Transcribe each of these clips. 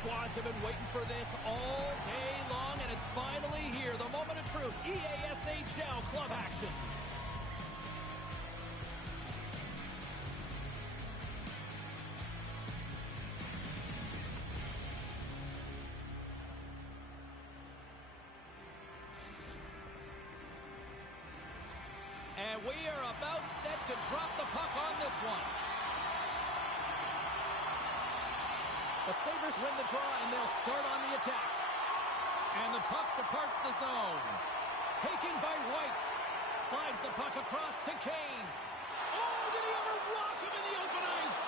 squads have been waiting for this all day long, and it's finally here. The moment of truth. EASHL club action. And we are about set to drop the puck on this one. The Sabres win the draw, and they'll start on the attack. And the puck departs the zone. Taken by White. Slides the puck across to Kane. Oh, did he ever rock him in the open ice?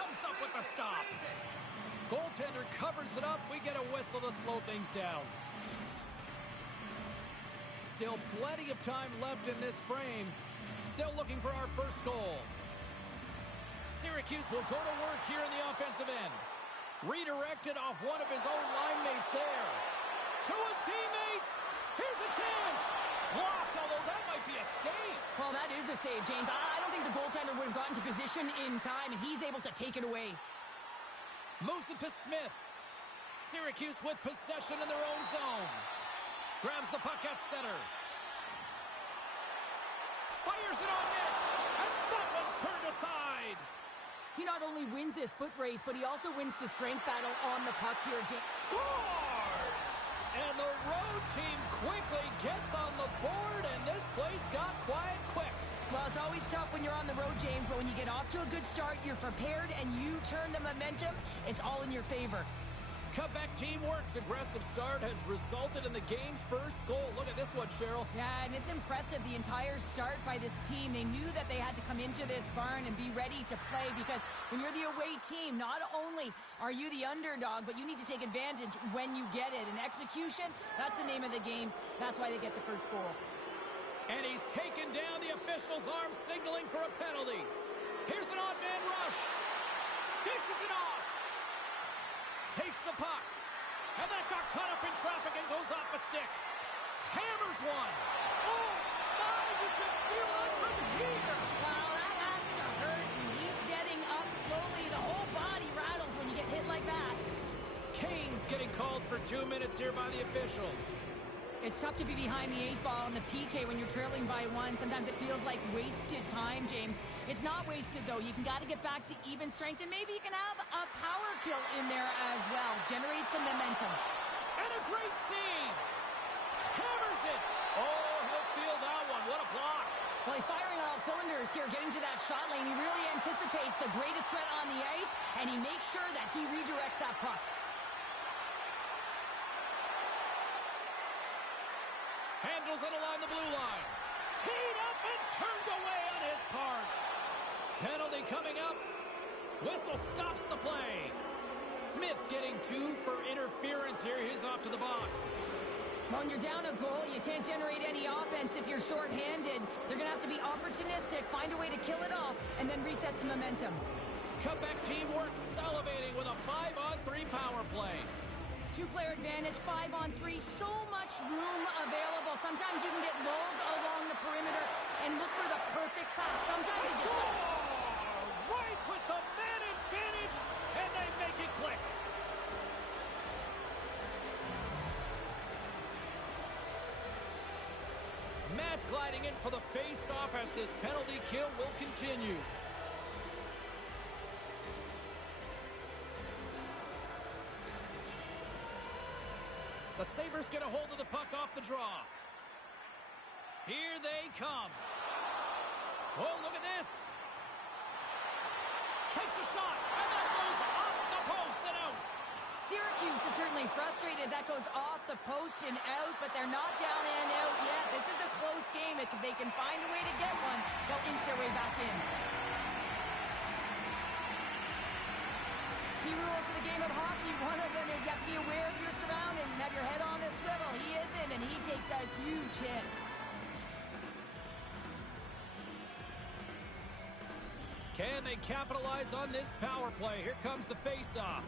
Comes up with the stop. Goaltender covers it up. We get a whistle to slow things down. Still plenty of time left in this frame. Still looking for our first goal. Syracuse will go to work here in the offensive end. Redirected off one of his own line mates there. To his teammate. Here's a chance. Blocked, although that might be a save. Well, that is a save, James. I don't think the goaltender would have gotten to position in time, and he's able to take it away. Moves it to Smith. Syracuse with possession in their own zone. Grabs the puck at center. Fires it on net. And that one's turned aside. He not only wins his foot race, but he also wins the strength battle on the puck here. Scores! And the road team quickly gets on the board, and this place got quiet quick. Well, it's always tough when you're on the road, James, but when you get off to a good start, you're prepared, and you turn the momentum, it's all in your favor. Quebec teamwork's aggressive start has resulted in the game's first goal. Look at this one, Cheryl. Yeah, and it's impressive, the entire start by this team. They knew that they had to come into this barn and be ready to play, because when you're the away team, not only are you the underdog, but you need to take advantage when you get it. And execution, that's the name of the game. That's why they get the first goal. And he's taken down the official's arm, signaling for a penalty. Here's an odd man rush. Dishes it off. Takes the puck. And that got caught up in traffic and goes off a stick. Hammers one. Oh, my, you can feel it from here. Well, that has to hurt. And he's getting up slowly. The whole body rattles when you get hit like that. Kane's getting called for 2 minutes here by the officials. It's tough to be behind the 8-ball in the PK when you're trailing by 1. Sometimes it feels like wasted time, James. It's not wasted, though. You got to get back to even strength, and maybe you can have a power kill in there as well. Generate some momentum. And a great save. Hammers it. Oh, he'll feel that one. What a block. Well, he's firing on all cylinders here, getting to that shot lane. He really anticipates the greatest threat on the ice, and he makes sure that he redirects that puck. Handles it along the blue line. Teed up and turned away on his part. Penalty coming up. Whistle stops the play. Smith's getting 2 for interference here. He's off to the box. Well, when you're down a goal, you can't generate any offense if you're shorthanded. They're going to have to be opportunistic, find a way to kill it off, and then reset the momentum. Quebec teamwork salivating with a 5-on-3 power play. 2-player advantage, 5-on-3, so much room available. Sometimes you can get lulled along the perimeter and look for the perfect pass. Sometimes you just... Right with the man advantage, and they make it click. Matt's gliding in for the face-off as this penalty kill will continue. The Sabres get a hold of the puck off the draw. Here they come. Oh, look at this. Takes a shot, and that goes off the post and out. Syracuse is certainly frustrated as that goes off the post and out, but they're not down and out yet. This is a close game. If they can find a way to get one, they'll inch their way back in. Key rules of the game of hockey, one of them is you have to be aware of your surroundings and have your head on the swivel. He isn't, and he takes a huge hit. Can they capitalize on this power play? Here comes the face-off.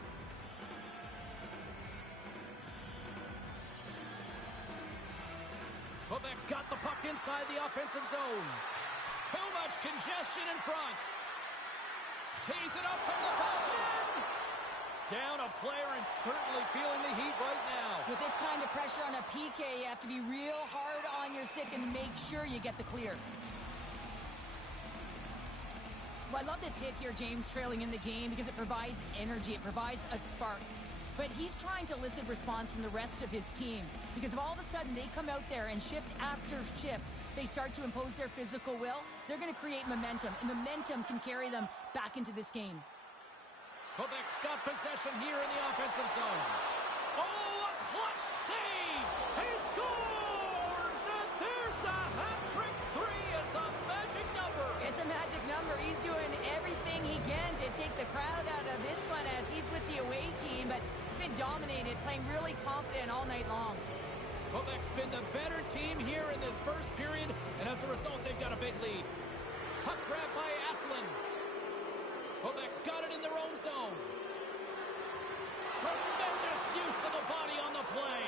Quebec's got the puck inside the offensive zone. Too much congestion in front. Tees it up from the fountain. down a player and certainly feeling the heat right now. With this kind of pressure on a PK, you have to be real hard on your stick and make sure you get the clear. Well, I love this hit here, James, trailing in the game, because it provides energy. It provides a spark. But he's trying to elicit response from the rest of his team, because if all of a sudden they come out there and shift after shift, they start to impose their physical will, they're going to create momentum, and momentum can carry them back into this game. Quebec's got possession here in the offensive zone. Oh, a clutch save! He scores! And there's the hat-trick three as the magic number. It's a magic number. He's doing everything he can to take the crowd out of this one as he's with the away team, but been dominated, playing really confident all night long. Quebec's been the better team here in this first period, and as a result, they've got a big lead. Puck grab by Asselin. Quebec's got it in their own zone. Tremendous use of the body on the play.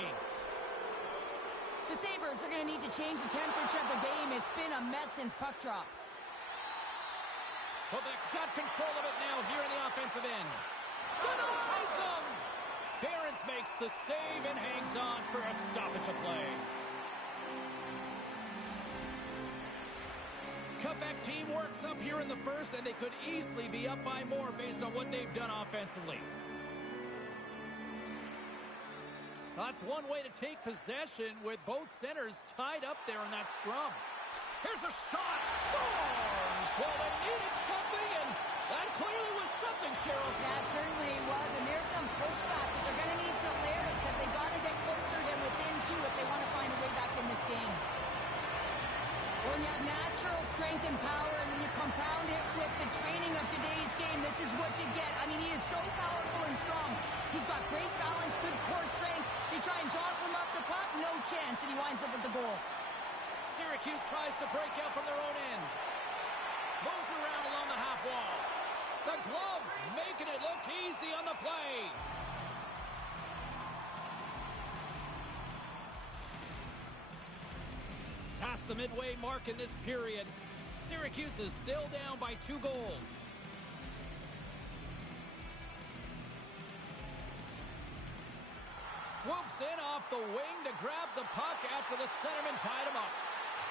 The Sabres are going to need to change the temperature of the game. It's been a mess since puck drop. Quebec's got control of it now here in the offensive end. Denies him! Barons makes the save and hangs on for a stoppage of play. Quebec team works up here in the first, and they could easily be up by more based on what they've done offensively. That's one way to take possession with both centers tied up there in that scrum. Here's a shot. Scores! Well, they needed something, and that clearly was something, Cheryl. That certainly was, and there's some pushback, but they're going to need to layer it because they've got to get closer than within two if they want to find a way back in this game. When you have natural strength and power, and then you compound it with the training of today's game, this is what you get. I mean, he is so powerful and strong. He's got great balance, good core strength. They try and jostle him off the puck, no chance, and he winds up with the goal. Syracuse tries to break out from their own end. Moves around along the half wall. The glove making it look easy on the play. Past the midway mark in this period, Syracuse is still down by 2 goals. Swoops in off the wing to grab the puck after the centerman tied him up.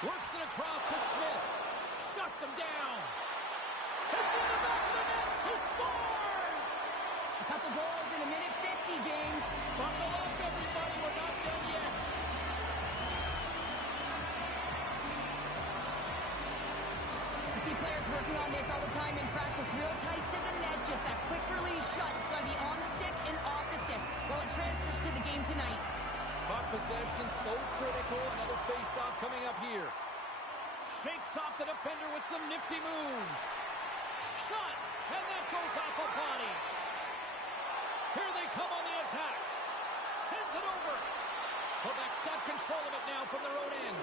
Works it across to Smith. Shuts him down. It's in the back of the net. He scores! A couple goals in a minute 50, James. Buckle up, everybody. We're not done yet. You see players working on this all the time in practice. Real tight to the net. Just that quick release shot. It's got to be on the stick and off the stick. Well, it transfers to the game tonight. Puck possession so critical. Another face-off coming up here. Shakes off the defender with some nifty moves. Shot, and that goes off a body. Here they come on the attack. Sends it over. Quebec's got control of it now from their own end.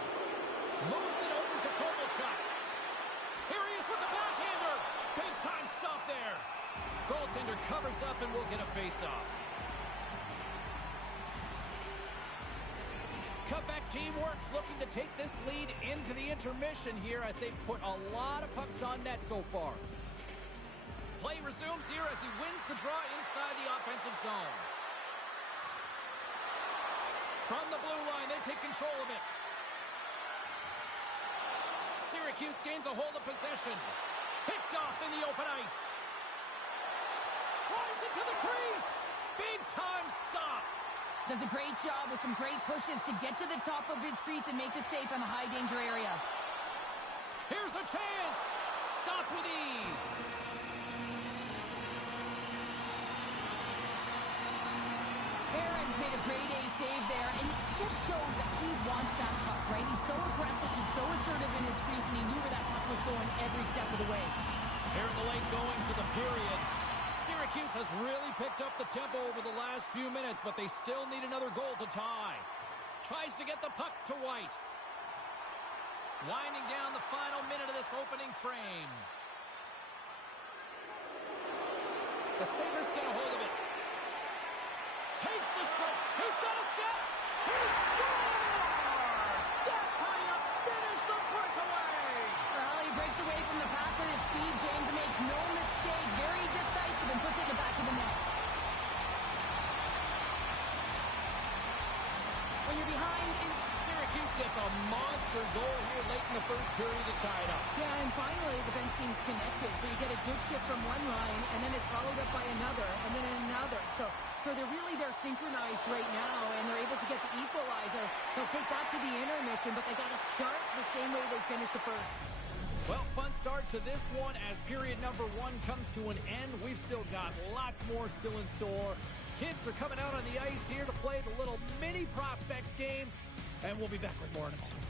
Moves it over to Kovalchuk. Here he is with the backhander. Big time stop there. Goaltender covers up and will get a face-off. Quebec team works looking to take this lead into the intermission here as they've put a lot of pucks on net so far. Play resumes here as he wins the draw inside the offensive zone. From the blue line, they take control of it. Syracuse gains a hold of possession. Picked off in the open ice. Drives it to the crease. Big time stop. Does a great job with some great pushes to get to the top of his crease and make the save from a high danger area. Here's a chance. Stop with ease. Aaron's made a grade A save there, and it just shows that he wants that puck, right? He's so aggressive, he's so assertive in his crease, and he knew where that puck was going every step of the way. Here in the late goings of the period, Syracuse has really picked up the tempo over the last few minutes, but they still need another goal to tie. Tries to get the puck to White. Winding down the final minute of this opening frame. The Sabres get a hold of it. Takes the stroke. He's got a step. He scores! That's how you finish the breakaway. Well, he breaks away from the pack with his speed, James, and makes no mistake. Very decisive and puts it in the back of the net. you get a good shift from one line, and then it's followed up by another, and then another. So they're synchronized right now, and they're able to get the equalizer. They'll take that to the intermission, but they got to start the same way they finished the first. Well, fun start to this one as period number 1 comes to an end. We've still got lots more still in store. Kids are coming out on the ice here to play the little mini prospects game, and we'll be back with more in a moment.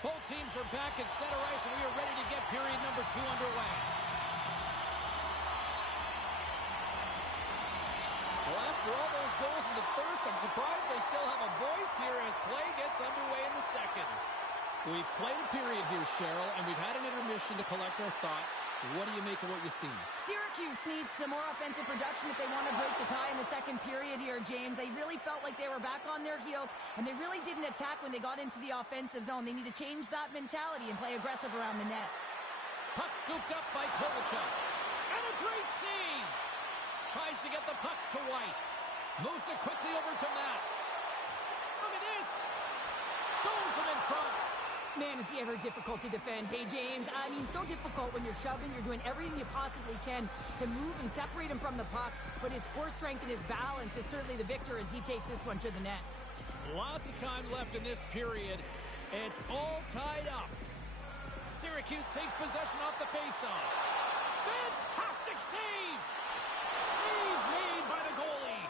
Both teams are back at center ice, and we are ready to get period number 2 underway. Well, after all those goals in the first, I'm surprised they still have a voice here as play gets underway in the second. We've played a period here, Cheryl, and we've had an intermission to collect our thoughts. What do you make of what you've seen? Syracuse needs some more offensive production if they want to break the tie in the second period here, James. They really felt like they were back on their heels, and they really didn't attack when they got into the offensive zone. They need to change that mentality and play aggressive around the net. Puck scooped up by Kovalchuk. And a great save! Tries to get the puck to White. Moves it quickly over to Matt. Look at this! Stones him in front. Man, is he ever difficult to defend. Hey, James, I mean, so difficult when you're shoving. You're doing everything you possibly can to move and separate him from the puck. But his core strength and his balance is certainly the victor as he takes this one to the net. Lots of time left in this period. It's all tied up. Syracuse takes possession off the faceoff. Fantastic save! Save made by the goalie.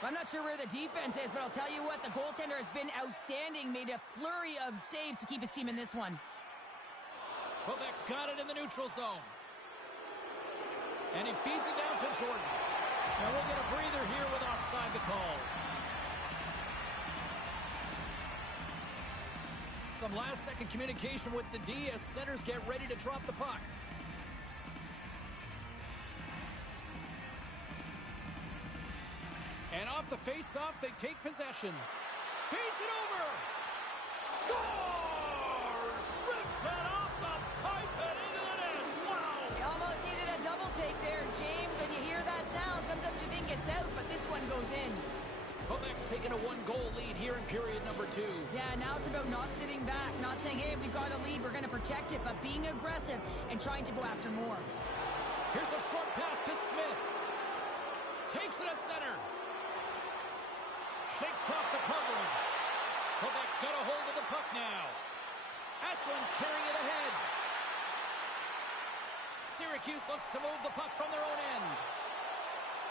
I'm not sure where the defense is, but I'll tell you what, the goaltender has been outstanding, made a flurry of saves to keep his team in this one. Quebec's got it in the neutral zone. And he feeds it down to Jordan. And we'll get a breather here with offside the call. Some last-second communication with the D as centers get ready to drop the puck. And off the face-off, they take possession. Feeds it over. Scores! Rips it off the pipe and into the net. Wow! They almost needed a double take there, James. When you hear that sound, sometimes you think it's out, but this one goes in. Quebec's taking a 1-goal lead here in period number 2. Yeah, now it's about not sitting back, not saying, hey, we've got a lead, we're going to protect it, but being aggressive and trying to go after more. Here's a short pass to Smith. Takes it at center. Shakes off the coverage. Quebec's got a hold of the puck now. Eslin's carrying it ahead. Syracuse looks to move the puck from their own end.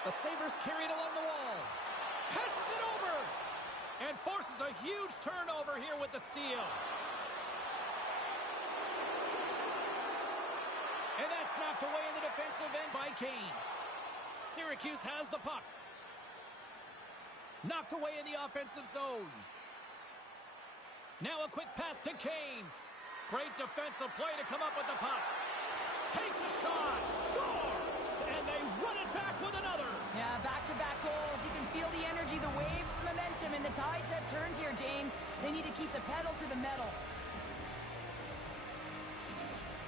The Sabres carry it along the wall. Passes it over. And forces a huge turnover here with the steal. And that's knocked away in the defensive end by Kane. Syracuse has the puck. Knocked away in the offensive zone. Now a quick pass to Kane. Great defensive play to come up with the puck. Takes a shot. Scores! And they run it back with another. Yeah, back-to-back goals. You can feel the energy, the wave of momentum, and the tides have turned here, James. They need to keep the pedal to the metal.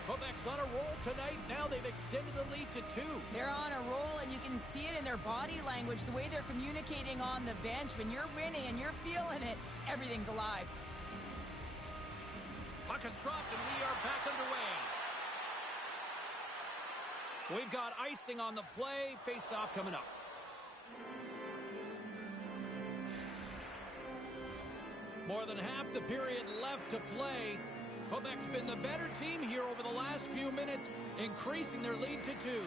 Quebec's on a roll tonight. Now they've extended the lead to 2. They're on a roll, and you can see it in their body language, the way they're communicating on the bench. When you're winning and you're feeling it, everything's alive. Puck is dropped, and we are back underway. We've got icing on the play. Face-off coming up. More than half the period left to play. Quebec's been the better team here over the last few minutes, increasing their lead to 2.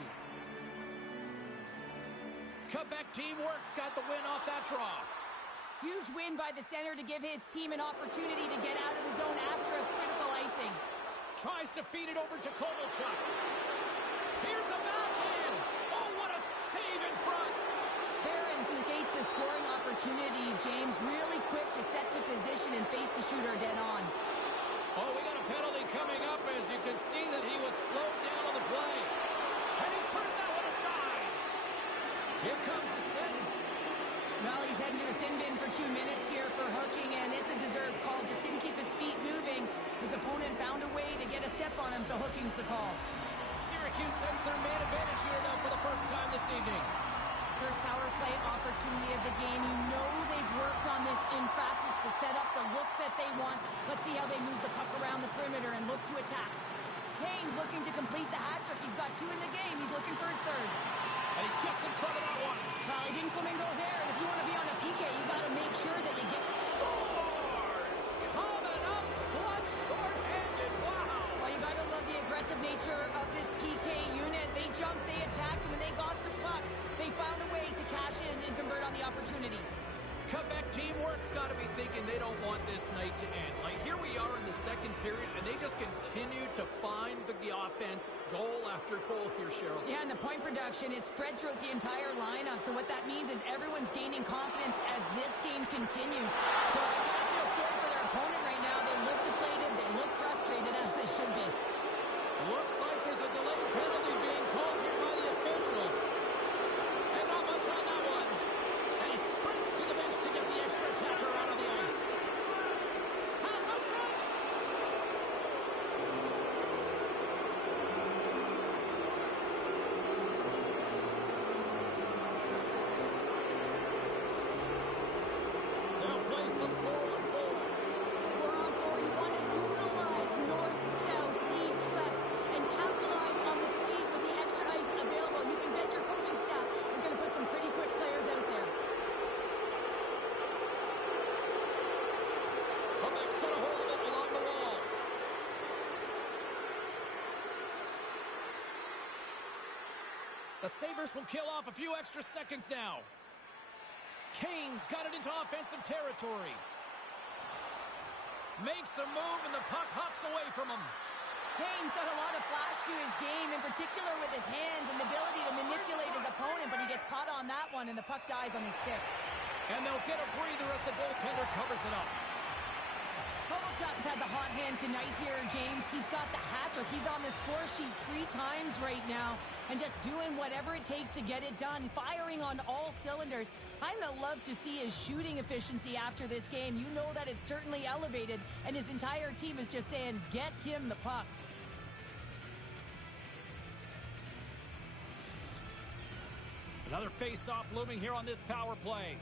Quebec teamwork's got the win off that draw. Huge win by the center to give his team an opportunity to get out of the zone after a critical icing. Tries to feed it over to Kovalchuk. Here's a backhand. Oh, what a save in front. Barons negates the scoring opportunity. James really quick to set to position and face the shooter dead on. Oh, we got a penalty coming up, as you can see that he was slowed down on the play. And he turned that one aside. Here comes the sentence. Well, he's heading to the sin bin for 2 minutes here for hooking, and it's a deserved call. Just didn't keep his feet moving. His opponent found a way to get a step on him, so hooking's the call. Syracuse sends their man advantage here now for the first time this evening. First power play opportunity of the game. You know they've worked on this in practice, the setup, the look that they want. Let's see how they move the puck around the perimeter and look to attack. Haynes looking to complete the hat trick. He's got 2 in the game. He's looking for his 3rd. And he gets in front of that one. Well, he didn't flamingo there, and if you want to be on a PK, you got to make sure that you get... Scores! Coming up, clutch, short-handed, wow! Well, you got to love the aggressive nature of this PK unit. They jumped, they attacked, and when they got the puck, they found a way to cash in and convert on the opportunity. Quebec teamwork's got to be thinking they don't want this night to end. Like, here we are in the second period, and they just continue to find the offense goal after goal here, Cheryl. Yeah, and the point production is spread throughout the entire lineup. So what that means is everyone's gaining confidence as this game continues. So I gotta feel sorry for their opponent right now. They look deflated, they look frustrated, as they should be. Looks like there's a delayed penalty being called here by the officials. And not much on that one. And he sprints to the bench to get the extra attacker out on the ice. Pass out front. They'll play some 4-on-4. 4-on-4, you want to utilize north, south, east, west, and capitalize on the speed with the extra ice available. You can bet your coaching staff is going to put some pretty quick players out there. Quebec's got a hold of it along the wall. The Sabres will kill off a few extra seconds now. Kane's got it into offensive territory. Makes a move, and the puck hops away from him. Kane's got a lot of flash to his game, in particular with his hands and the ability to manipulate his opponent, but he gets caught on that one, and the puck dies on his stick. And they'll get a breather as the goaltender covers it up. Kovalchuk's had the hot hand tonight here, James. He's got the hat-trick. He's on the score sheet 3 times right now and just doing whatever it takes to get it done, firing on all cylinders. I'm going to love to see his shooting efficiency after this game. You know that it's certainly elevated, and his entire team is just saying, get him the puck. Another face-off looming here on this power play.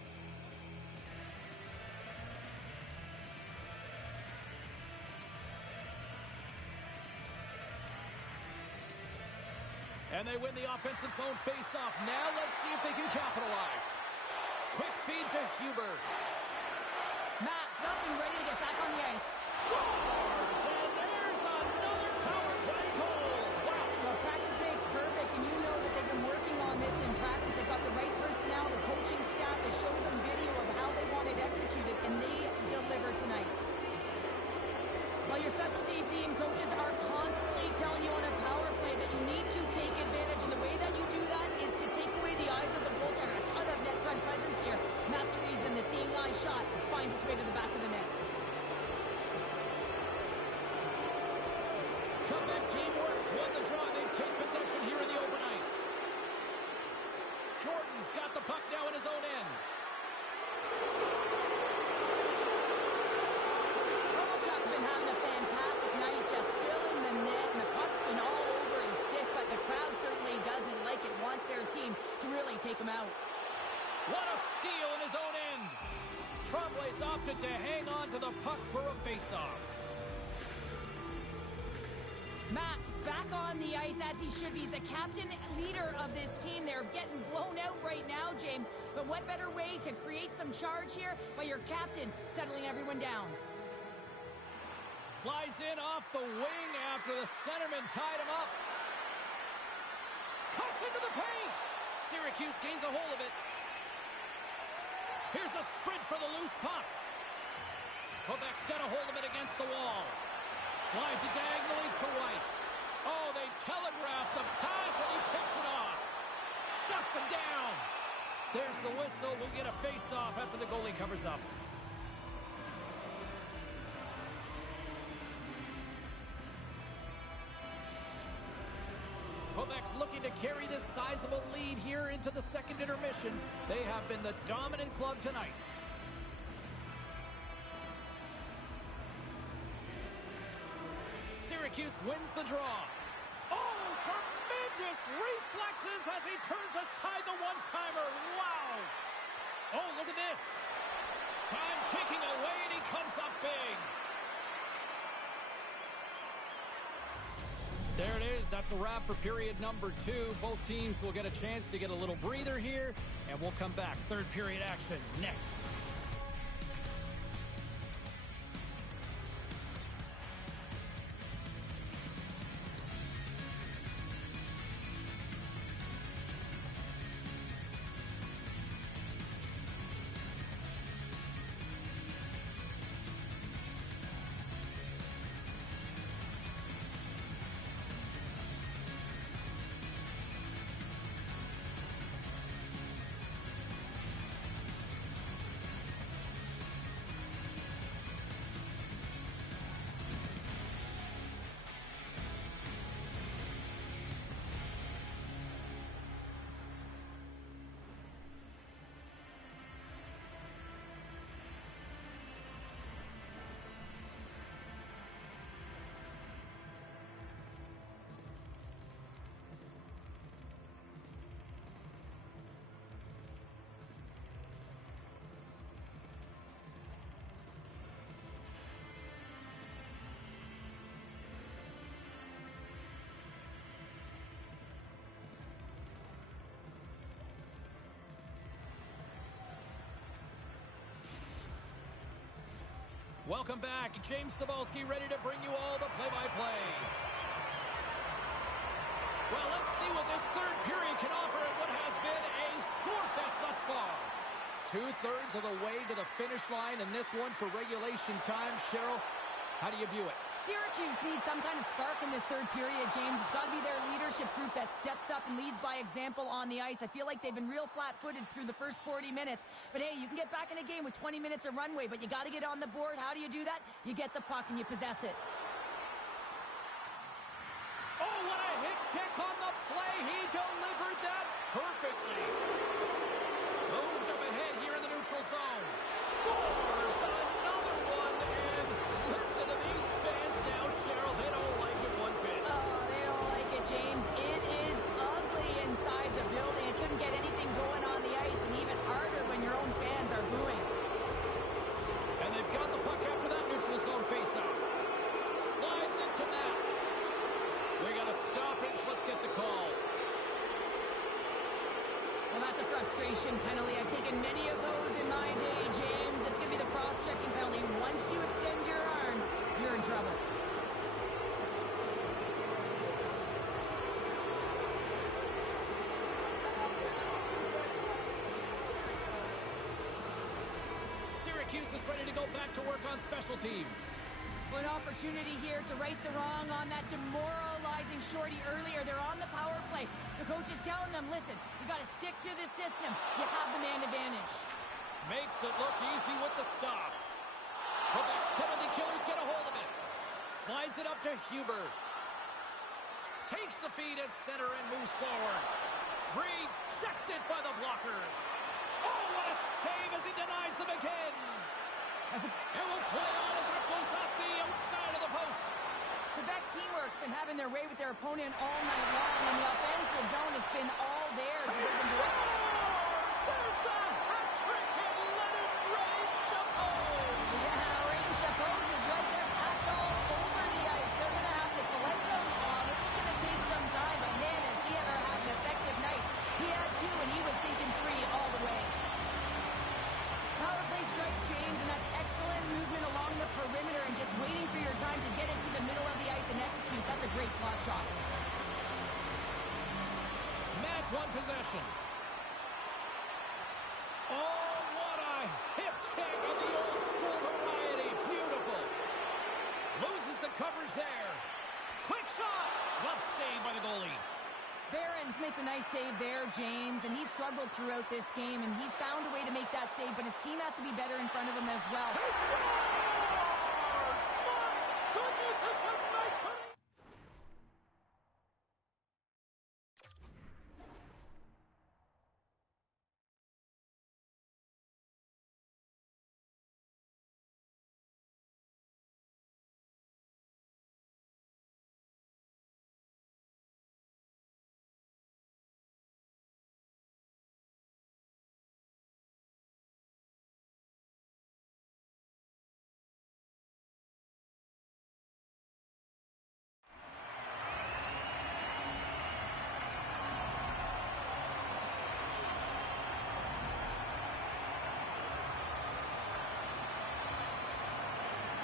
And they win the offensive zone face-off. Now let's see if they can capitalize. Quick feed to Huber. Matt's up and ready to get back on the ice. Scores! And there's another power play goal. Wow. Well, practice makes perfect, and you know that they've been working on this in practice. They've got the right personnel. The coaching staff has showed them video of how they want it executed, and they deliver tonight. While your specialty team coaches are constantly telling you on a power play that you need to take advantage, and the way that you do that is to take away the eyes of the goaltender. A ton of net front presence here, and that's the reason the seeing eye shot finds its way to the back of the net. Quebec teamwork's won the draw. They take possession here in the open ice. Jordan's got the puck now in his own end. Kovalchuk's been having a fantastic night, just filling the net, and the puck's been all over his stick, but the crowd certainly doesn't like it, wants their team to really take him out. What a steal in his own end. Tremblay's opted to hang on to the puck for a face-off. Matt's back on the ice as he should be. He's the captain, leader of this team. They're getting blown out right now, James. But what better way to create some charge here by your captain settling everyone down? Slides in off the wing after the centerman tied him up. Cuts into the paint. Syracuse gains a hold of it. Here's a sprint for the loose puck. Quebec's got a hold of it against the wall. Slides it diagonally to White. Oh, they telegraphed the pass, and he picks it off. Shuts him down. There's the whistle. We'll get a face-off after the goalie covers up. Quebec's looking to carry this sizable lead here into the second intermission. They have been the dominant club tonight. Syracuse wins the draw. Oh, tremendous reflexes as he turns aside the one-timer. Wow. Oh, look at this. Time ticking away, and he comes up big. There it is. That's a wrap for period number 2. Both teams will get a chance to get a little breather here, and we'll come back. Third period action next. Welcome back. James Cybulski ready to bring you all the play-by-play. Well, let's see what this third period can offer at what has been a score fest thus far. 2/3 of the way to the finish line, and this one for regulation time. Cheryl, how do you view it? Syracuse needs some kind of spark in this third period, James. It's got to be their leadership group that steps up and leads by example on the ice. I feel like they've been real flat-footed through the first 40 minutes. But, hey, you can get back in a game with 20 minutes of runway, but you got to get on the board. How do you do that? You get the puck and you possess it. Oh, what a hit check on the play. He delivered that perfectly. Moved up ahead here in the neutral zone. Scores another one, and listen to these fans now, Cheryl. They don't like it one bit. Oh, they don't like it, James. It is ugly inside the building. It couldn't get anything going on the ice, and even harder when your own fans are booing. And they've got the puck after that neutral zone faceoff. Slides into Matt. We got a stoppage. Let's get the call. Well, that's a frustration penalty. I've taken many of those in my day, James. It's going to be the cross-checking penalty. Once you extend your arms, you're in trouble. Syracuse is ready to go back to work on special teams. An opportunity here to right the wrong on that demoralizing shorty earlier. They're on the power play. The coach is telling them, listen, you got to stick to the system. You have the man advantage. Makes it look easy with the stop. Quebec's penalty killers get a hold of it. Slides it up to Huber. Takes the feed at center and moves forward. Rejected by the blockers. Oh, what a save as he denies them again. And will play on as it goes off the outside of the post. Quebec teamwork's been having their way with their opponent all night long. In the offensive zone, it's been all theirs. There's the hat trick, and let it rain, Chapeau. Yeah, Rain Chapeau is right there. Hats all over the ice. They're going to have to collect them. This is going to take some time, but man, has he ever had an effective night. He had 2, and he was thinking 3 all the way. Power play strikes, James, and that's excellent movement along the perimeter and just waiting for your time to get possession. Oh, what a hip check of the old school variety. Beautiful. Loses the coverage there. Quick shot. Glove save by the goalie. Barons makes a nice save there, James, and he's struggled throughout this game, and he's found a way to make that save, but his team has to be better in front of him as well. He scores! My goodness, it's a night for...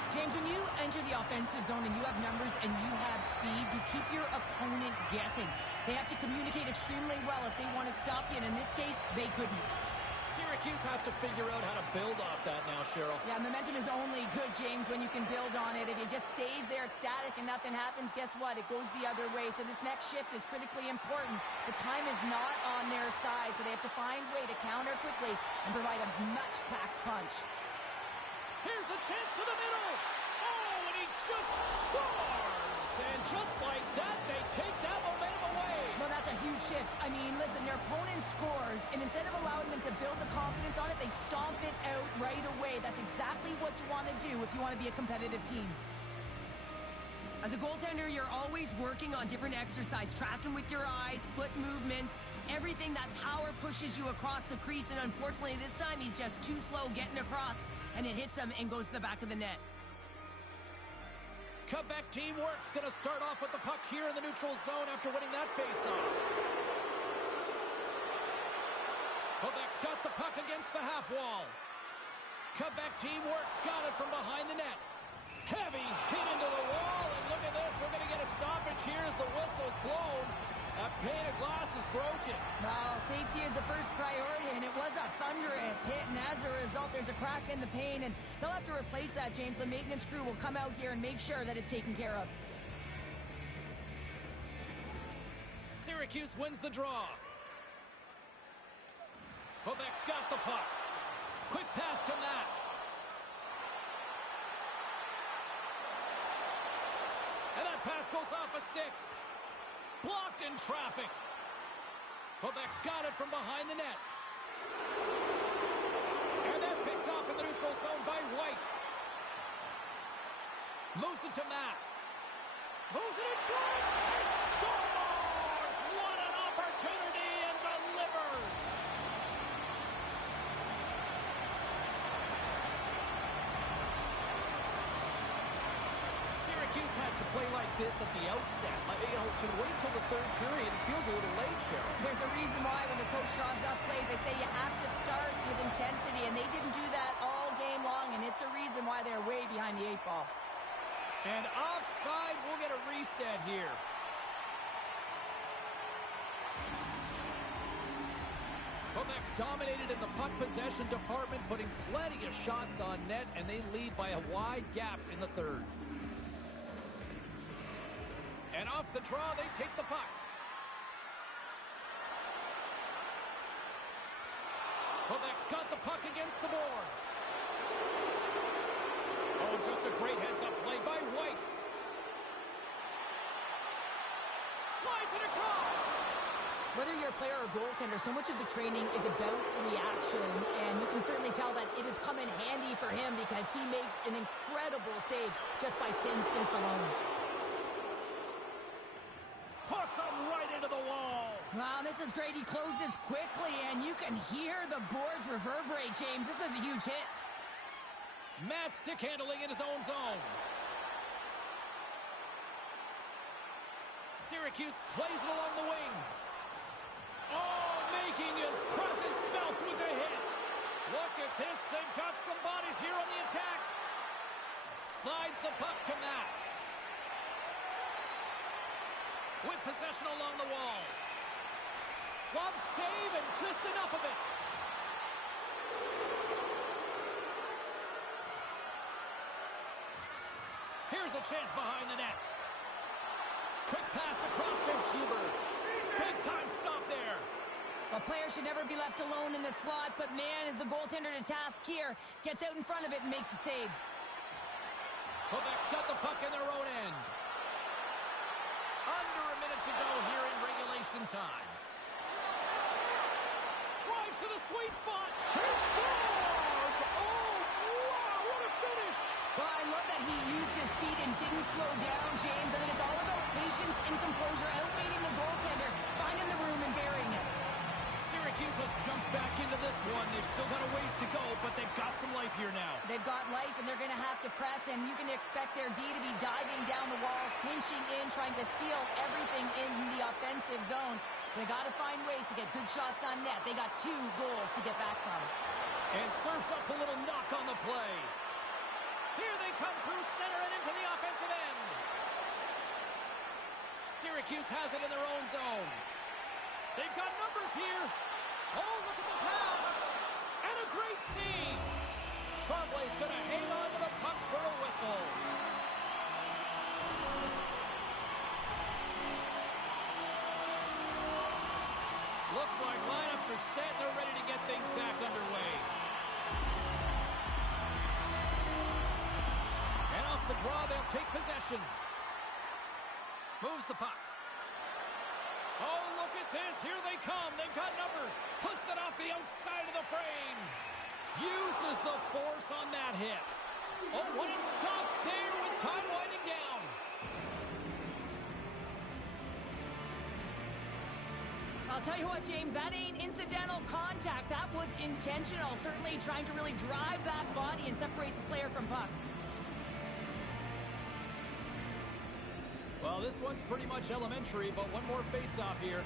James, when you enter the offensive zone and you have numbers and you have speed, you keep your opponent guessing. They have to communicate extremely well if they want to stop you, and in this case, they couldn't. Syracuse has to figure out how to build off that now, Cheryl. Yeah, momentum is only good, James, when you can build on it. If it just stays there static and nothing happens, guess what? It goes the other way. So this next shift is critically important. The time is not on their side, so they have to find a way to counter quickly and provide a much-packed punch. Here's a chance to the middle. Oh, and he just scores. And just like that, they take that momentum away. Well, that's a huge shift. I mean, listen, their opponent scores, and instead of allowing them to build the confidence on it, they stomp it out right away. That's exactly what you want to do if you want to be a competitive team. As a goaltender, you're always working on different exercise, tracking with your eyes, foot movements, everything. That power pushes you across the crease, and unfortunately this time he's just too slow getting across, and it hits him and goes to the back of the net. Quebec teamwork's going to start off with the puck here in the neutral zone after winning that face-off. Quebec's got the puck against the half wall. Quebec teamwork's got it from behind the net. Heavy hit into the wall, and look at this. We're going to get a stoppage here as the whistle's blown. That pane of glass is broken. Well, safety is the first priority, and it was a thunderous hit, and as a result, there's a crack in the pane, and they'll have to replace that, James. The maintenance crew will come out here and make sure that it's taken care of. Syracuse wins the draw. Quebec's got the puck. Quick pass to Matt. And that pass goes off a stick. Blocked in traffic. Quebec's got it from behind the net. And that's picked off in the neutral zone by White. Moves it to Matt. Moves it in front. And scores! What an opportunity, and delivers! Syracuse had to play like this at the outset. To wait till the third period, it feels a little late, Cheryl. There's a reason why when the coach draws up plays, they say you have to start with intensity, and they didn't do that all game long, and it's a reason why they're way behind the 8-ball. And offside, we'll get a reset here. Quebec's dominated in the puck possession department, putting plenty of shots on net, and they lead by a wide gap in the third. And off the draw, they take the puck. Quebec's got the puck against the boards. Oh, just a great heads-up play by White. Slides it across. Whether you're a player or goaltender, so much of the training is about reaction, and you can certainly tell that it has come in handy for him because he makes an incredible save just by instincts alone. Puts him right into the wall. Wow, this is great. He closes quickly, and you can hear the boards reverberate, James. This was a huge hit. Matt stick handling in his own zone. Syracuse plays it along the wing. Oh, making his presence felt with the hit. Look at this. They've got some bodies here on the attack. Slides the puck to Matt. With possession along the wall. Glove save and just enough of it. Here's a chance behind the net. Quick pass across to Huber. Big time stop there. A player should never be left alone in the slot, but man, is the goaltender to task here. Gets out in front of it and makes the save. Quebec's got the puck in their own end. Under a minute to go here in regulation time. Drives to the sweet spot. He scores! Oh, wow, what a finish! Well, I love that he used his feet and didn't slow down, James. I think it's all about patience and composure, outweighing the goaltender, finding the room and burying it. Syracuse has jumped back into this one. They've still got a ways to go, but they've got some life here now. They've got life, and they're going to have to press, and you can expect their D to be diving down the walls, pinching in, trying to seal everything in the offensive zone. They got to find ways to get good shots on net. They got 2 goals to get back from. And serves up a little knock on the play. Here they come through center and into the offensive end. Syracuse has it in their own zone. They've got numbers here. Oh, look at the pass. And a great save. Tremblay's going to hang on to the puck for a whistle. Looks like lineups are set. They're ready to get things back underway. And off the draw, they'll take possession. Moves the puck. Oh, look at this. Here they come. They've got numbers. Puts it off the outside of the frame. Uses the force on that hit. Oh, what a stop there with time winding down. I'll tell you what, James, that ain't incidental contact. That was intentional. Certainly trying to really drive that body and separate the player from puck. Well, this one's pretty much elementary, but one more face-off here.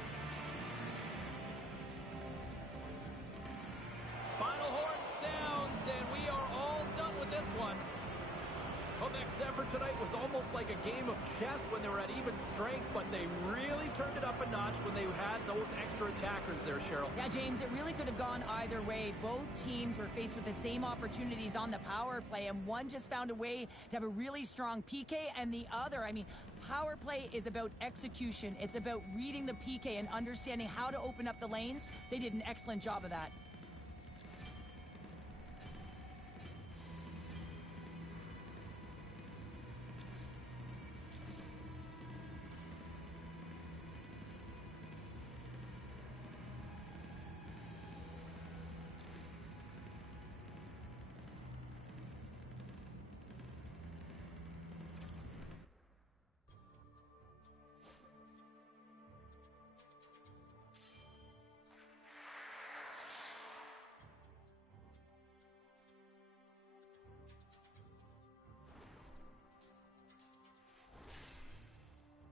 Final horn sounds, and we are all done with this one. Quebec's effort tonight was almost like a game of chess when they were at even strength, but they really turned it up a notch when they had those extra attackers there, Cheryl. Yeah, James, it really could have gone either way. Both teams were faced with the same opportunities on the power play, and one just found a way to have a really strong PK, and the other, I mean, power play is about execution. It's about reading the PK and understanding how to open up the lanes. They did an excellent job of that.